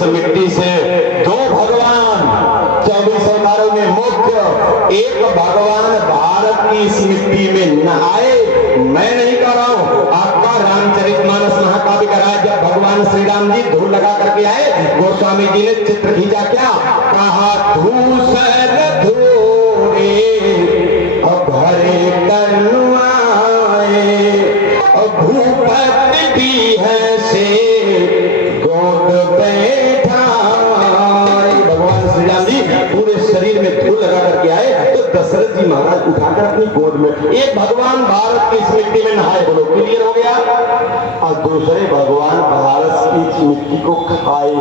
इस मिट्टी से दो भगवान 24 अवतारों में मुख्य एक भगवान भारत की इस मिट्टी में नहाए। मैं नहीं कह रहा हूं, आपका रामचरितमानस महाकाव्य का राज जब भगवान श्री राम जी धूल लगा करके आए, गोस्वामी जी ने चित्र खींचा, क्या कहा, धूसर धोरे भरे तनुआए भूपत भी है से गोद बैठा। भगवान श्री राम जी पूरे शरीर में धूल लगा करके आए तो दशरथ जी महाराज उठाकर अपनी गोद में, एक भगवान भारत की इस मिट्टी में नहाए, बोलो क्लियर हो गया। और दूसरे भगवान भारत की इस मिट्टी को खाए।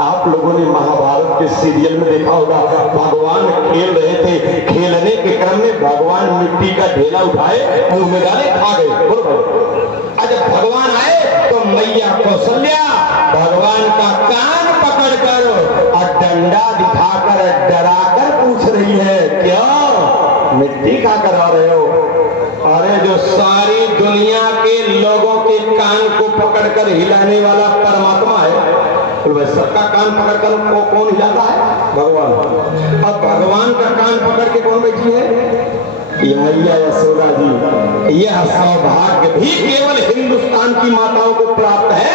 आप लोगों ने महाभारत के सीरियल में देखा होगा, भगवान खेल रहे थे, खेलने के क्रम में भगवान मिट्टी का ढेला उठाए, मुंह में डाले, खा गए। बोलो भाई, जब भगवान आए तो मैया कौशल्या भगवान का कान पकड़कर और डंडा दिखाकर डराकर पूछ रही है, क्यों मिट्टी खा कर आ रहे हो? अरे जो सारी दुनिया के लोगों के कान को पकड़कर हिलाने वाला परमात्मा है, तो सबका कान पकड़कर कौन हिलाता है? भगवान। अब भगवान का कान पकड़ के कौन बैठी है? मैया यशोदा जी। यह सौभाग्य भी केवल हिंदुस्तान की माताओं को प्राप्त है,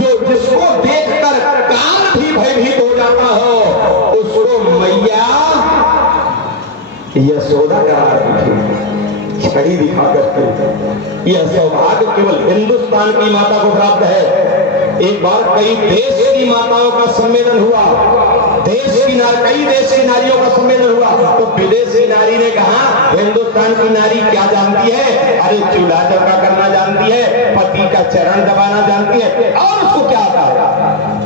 जो जिसको देखकर कान भी भयभीत हो जाता हो, उसको मैया यशोदा करा छड़ी दिखा करके। यह सौभाग्य केवल हिंदुस्तान की माता को प्राप्त है। एक बार कई देश की माताओं का सम्मेलन हुआ, कई देश की नारियों का सम्मेलन हुआ, तो विदेशी नारी ने कहा, हिंदुस्तान की नारी क्या जानती है? अरे चूल्हा चौका करना जानती है, पति का चरण दबाना जानती है, और उसको क्या आता है?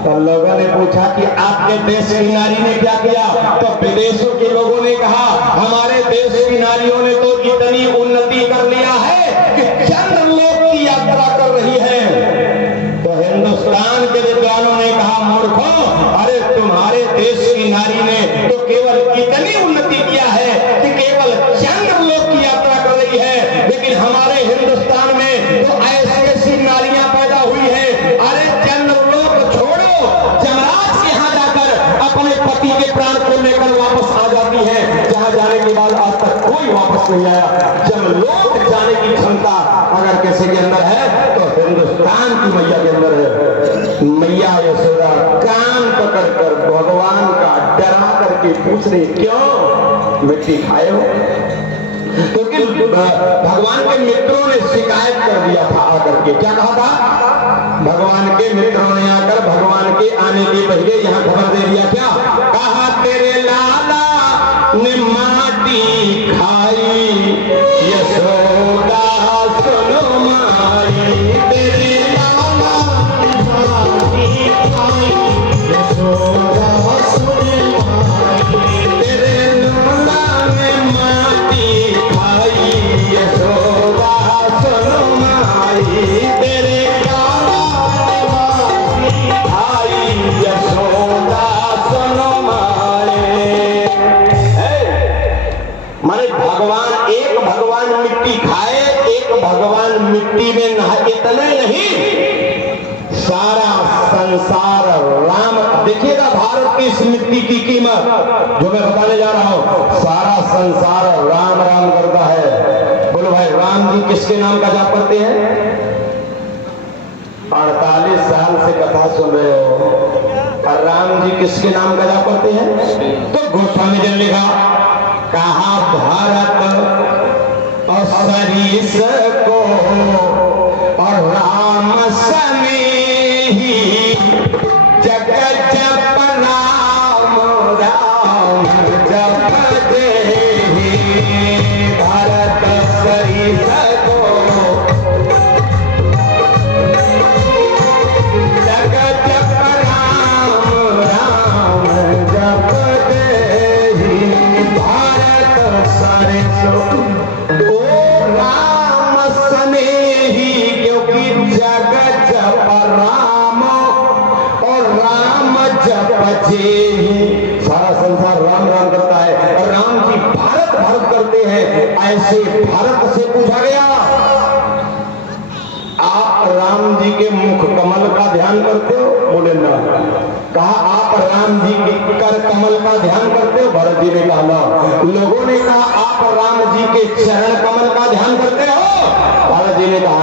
तो लोगों ने पूछा कि आपके देश की नारी ने क्या किया? तो विदेशों के लोगों ने कहा, हमारे देश की नारियों ने तो इतनी उन्नति कर लिया है कि चंद्रलोक की यात्रा कर रही है। तो हिंदुस्तान के विद्वानों ने कहा, मूर्खों, अरे तुम्हारे देश की नारी ने तो केवल इतनी उन्नति किया है कि केवल चंद्रलोक की यात्रा कर रही है, लेकिन हमारे हिंदुस्तान में तो ऐसी ऐसी नारियां पैदा हुई है, अरे चंद्रलोक छोड़ो, जमराज के यहाँ जाकर अपने पति के प्राण को लेकर वापस आ जाती है, जहाँ जाने के बाद आज तक कोई वापस नहीं आया। जमलोक जाने की क्षमता अगर किसी के अंदर है तो हिंदुस्तान की मैया के अंदर है। मैया यशोदा कान पकड़कर भगवान का डरा करके पूछ रही, क्यों मिट्टी खाए हो? क्योंकि भगवान के मित्रों ने शिकायत कर दिया था आकर के, क्या कहा था? भगवान के मित्रों ने आकर भगवान के आने के पहले यहाँ खबर दे दिया, क्या कहा? तेरे लाला ने माटी खाई, यशोदा सुनो माई, तेरे लाला ने माटी खाई, यशोदा सुनो माई, तेरे लाला ने माटी खाई, यशोदा सुनो माई, तेरे लाला ने माटी खाई, यशोदा सुनो माई। माने भगवान, एक भगवान मिट्टी खाए, एक भगवान मिट्टी में नहाए, इतने नहीं, सारा संसार राम। देखिएगा भारत की इस मिट्टी की कीमत जो मैं बताने जा रहा हूं, सारा संसार राम राम करता है। बोलो भाई, राम जी किसके नाम का जाप करते हैं? 48 साल से कथा सुन रहे हो, और राम जी किसके नाम का जाप करते हैं? तो गोस्वामी जी ने लिखा, कहा भारत और सरीस को और राम सनेही, जग जप राम राम जप देहि, भारत सरीस को जग जप राम राम जप देहि, भारत सरीस को राम सनेही, क्योंकि जग जप राम और राम जप जेहि। सारा संसार राम राम करता है और राम जी भारत भारत करते हैं। ऐसे भारत से पूछा गया, आप राम जी के मुख कमल का ध्यान करते हो? बोले ना। कहा आप राम जी के कर कमल का ध्यान करते हो? भरत जी ने कहा ना। लोगों ने कहा आप राम जी के चरण कमल का ध्यान करते हो? भरत जी ने कहा